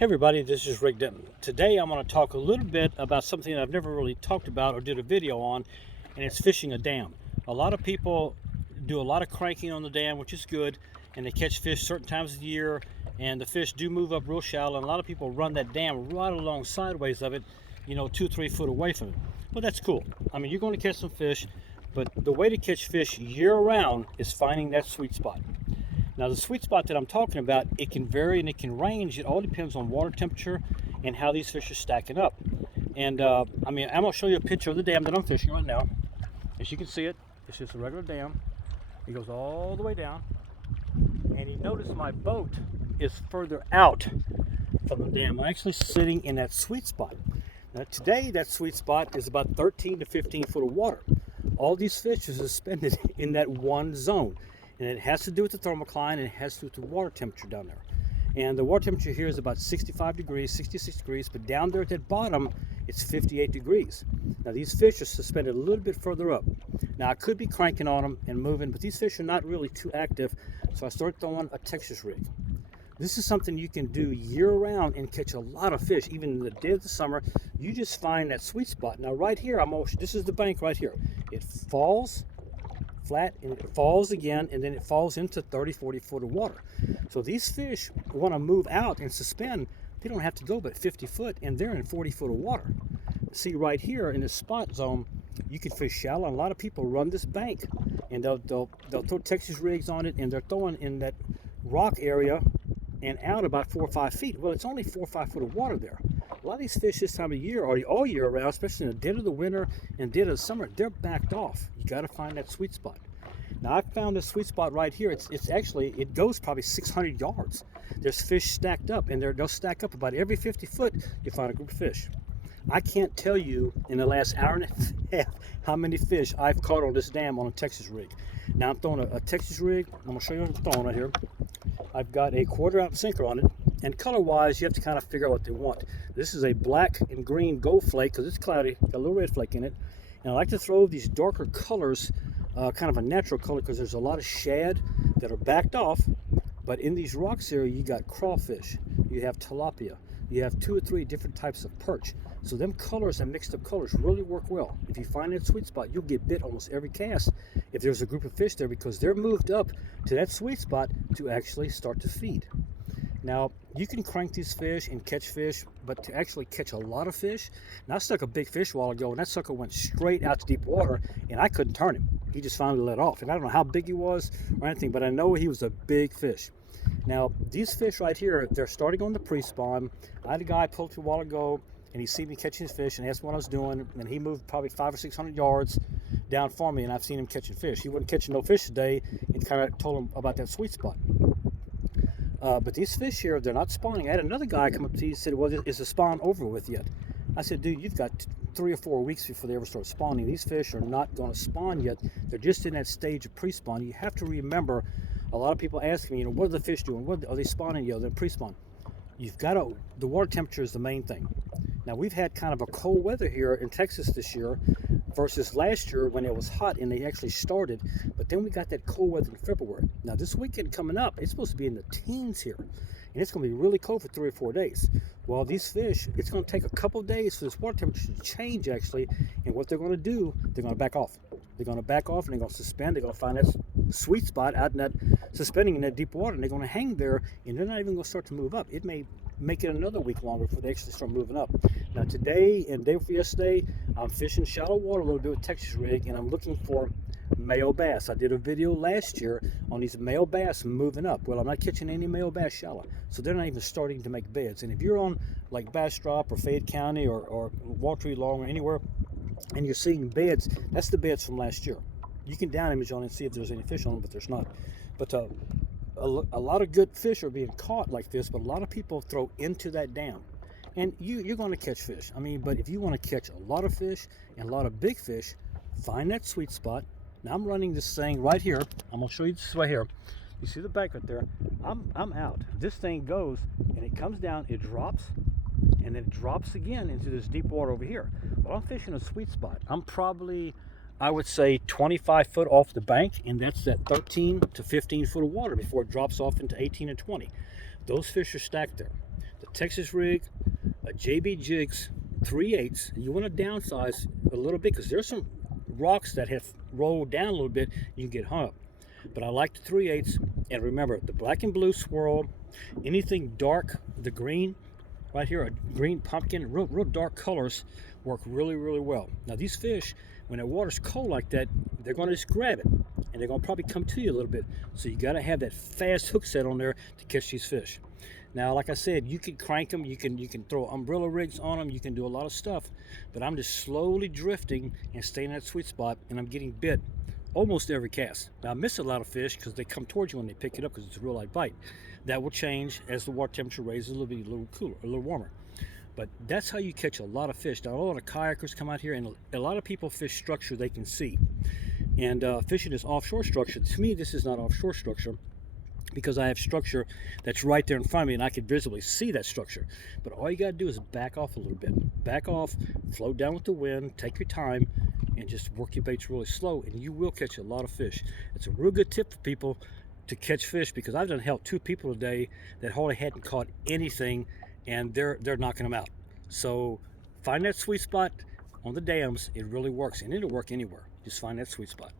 Hey everybody, this is Rick Denton. Today I'm going to talk a little bit about something I've never really talked about or did a video on, and it's fishing a dam. A lot of people do a lot of cranking on the dam, which is good, and they catch fish certain times of the year, and the fish do move up real shallow, and a lot of people run that dam right along sideways of it, 2-3 foot away from it. Well, that's cool. I mean, you're going to catch some fish, but the way to catch fish year round is finding that sweet spot. Now the sweet spot that I'm talking about, it can vary and it can range. It all depends on water temperature and how these fish are stacking up. And I'm going to show you a picture of the dam that I'm fishing right now. As you can see it's just a regular dam. It goes all the way down. And you notice my boat is further out from the dam. I'm actually sitting in that sweet spot. Now today that sweet spot is about 13 to 15 foot of water. All these fish are suspended in that one zone. And it has to do with the thermocline, and it has to do with the water temperature down there. And the water temperature here is about 65 degrees, 66 degrees, but down there at that bottom, it's 58 degrees. Now these fish are suspended a little bit further up. Now I could be cranking on them and moving, but these fish are not really too active, so I started throwing a Texas rig. This is something you can do year round and catch a lot of fish, even in the dead of the summer. You just find that sweet spot. Now right here, this is the bank right here. It falls flat and it falls again, and then it falls into 30-40 foot of water. So these fish want to move out and suspend. They don't have to go but 50 foot, and they're in 40 foot of water. See right here in this spot zone, you can fish shallow, and a lot of people run this bank, and they'll throw Texas rigs on it, and they're throwing in that rock area and out about 4 or 5 feet. Well, it's only 4 or 5 foot of water there. A lot of these fish this time of year, or all year around, especially in the dead of the winter and dead of the summer, they're backed off. You got to find that sweet spot. Now I found this sweet spot right here. It goes probably 600 yards. There's fish stacked up, and they'll stack up about every 50 foot. You find a group of fish. I can't tell you in the last hour and a half how many fish I've caught on this dam on a Texas rig. Now I'm throwing a Texas rig. I'm gonna show you what I'm throwing right here. I've got a 1/4 ounce sinker on it, and color-wise, you have to kind of figure out what they want. This is a black and green gold flake because it's cloudy, got a little red flake in it. And I like to throw these darker colors, kind of a natural color, because there's a lot of shad that are backed off. But in these rocks here, you got crawfish, you have tilapia, you have 2 or 3 different types of perch. So them colors and mixed up colors really work well. If you find that sweet spot, you'll get bit almost every cast if there's a group of fish there, because they're moved up to that sweet spot to actually start to feed. Now, you can crank these fish and catch fish, but to actually catch a lot of fish, now I stuck a big fish a while ago, and that sucker went straight out to deep water, and I couldn't turn him. He just finally let off, and I don't know how big he was or anything, but I know he was a big fish. Now, these fish right here, they're starting on the pre-spawn. I had a guy pull up a while ago, and he seen me catching his fish and asked me what I was doing, and he moved probably 500 or 600 yards down for me, and I've seen him catching fish. He wasn't catching no fish today, and kind of told him about that sweet spot. But these fish here, they're not spawning. I had another guy come up to me and said, well, is the spawn over with yet? I said, dude, you've got 3 or 4 weeks before they ever start spawning. These fish are not going to spawn yet. They're just in that stage of pre-spawn. You have to remember, a lot of people ask me, what are the fish doing? Are they spawning yet? They're pre-spawn. The water temperature is the main thing. Now, we've had kind of a cold weather here in Texas this year versus last year when it was hot and they actually started. But then we got that cold weather in February. Now, this weekend coming up, it's supposed to be in the teens here. And it's going to be really cold for 3 or 4 days. Well, these fish, it's going to take a couple days for this water temperature to change, actually. And what they're going to do, they're going to back off. They're going to back off, and they're going to suspend. They're going to find that sweet spot out in that, suspending in that deep water, and they're going to hang there, and they're not even going to start to move up. It may make it another week longer before they actually start moving up. Now, today and day before yesterday, I'm fishing shallow water a little bit with Texas rig, and I'm looking for male bass. I did a video last year on these male bass moving up. Well, I'm not catching any male bass shallow, so they're not even starting to make beds. And if you're on like Bastrop or Fayette County or Waltree Long or anywhere, and you're seeing beds, that's the beds from last year. You can down image on it and see if there's any fish on them, but there's not. But a lot of good fish are being caught like this, but a lot of people throw into that dam. And you're going to catch fish. I mean, but if you want to catch a lot of fish and a lot of big fish, find that sweet spot. Now I'm running this thing right here. I'm gonna show you this right here. You see the bank right there? I'm out. This thing goes and it comes down, it drops, and then it drops again into this deep water over here. Well, I'm fishing a sweet spot. I'm probably, I would say, 25 foot off the bank, and that's that 13 to 15 foot of water before it drops off into 18 and 20. Those fish are stacked there. the Texas rig, a JB Jigs 3/8. You want to downsize a little bit because there's some rocks that have rolled down a little bit. You can get hung up. But I like the 3/8. And remember, the black and blue swirl, anything dark, the green, right here, a green pumpkin, real dark colors work really, really well. Now these fish, when the water's cold like that, they're going to just grab it. And they're going to probably come to you a little bit. So you got to have that fast hook set on there to catch these fish. Now, like I said, you can crank them, you can throw umbrella rigs on them, you can do a lot of stuff, but I'm just slowly drifting and staying in that sweet spot, and I'm getting bit almost every cast. Now, I miss a lot of fish because they come towards you when they pick it up because it's a real light bite. That will change as the water temperature raises a little cooler, a little warmer. But that's how you catch a lot of fish. Now, a lot of kayakers come out here, and a lot of people fish structure they can see. And fishing is offshore structure. To me, this is not offshore structure, because I have structure that's right there in front of me and I can visibly see that structure. But all you got to do is back off a little bit. Back off, float down with the wind, take your time, and just work your baits really slow, and you will catch a lot of fish. It's a real good tip for people to catch fish, because I've done help 2 people today that hardly hadn't caught anything, and they're knocking them out. So find that sweet spot on the dams. It really works, and it'll work anywhere. Just find that sweet spot.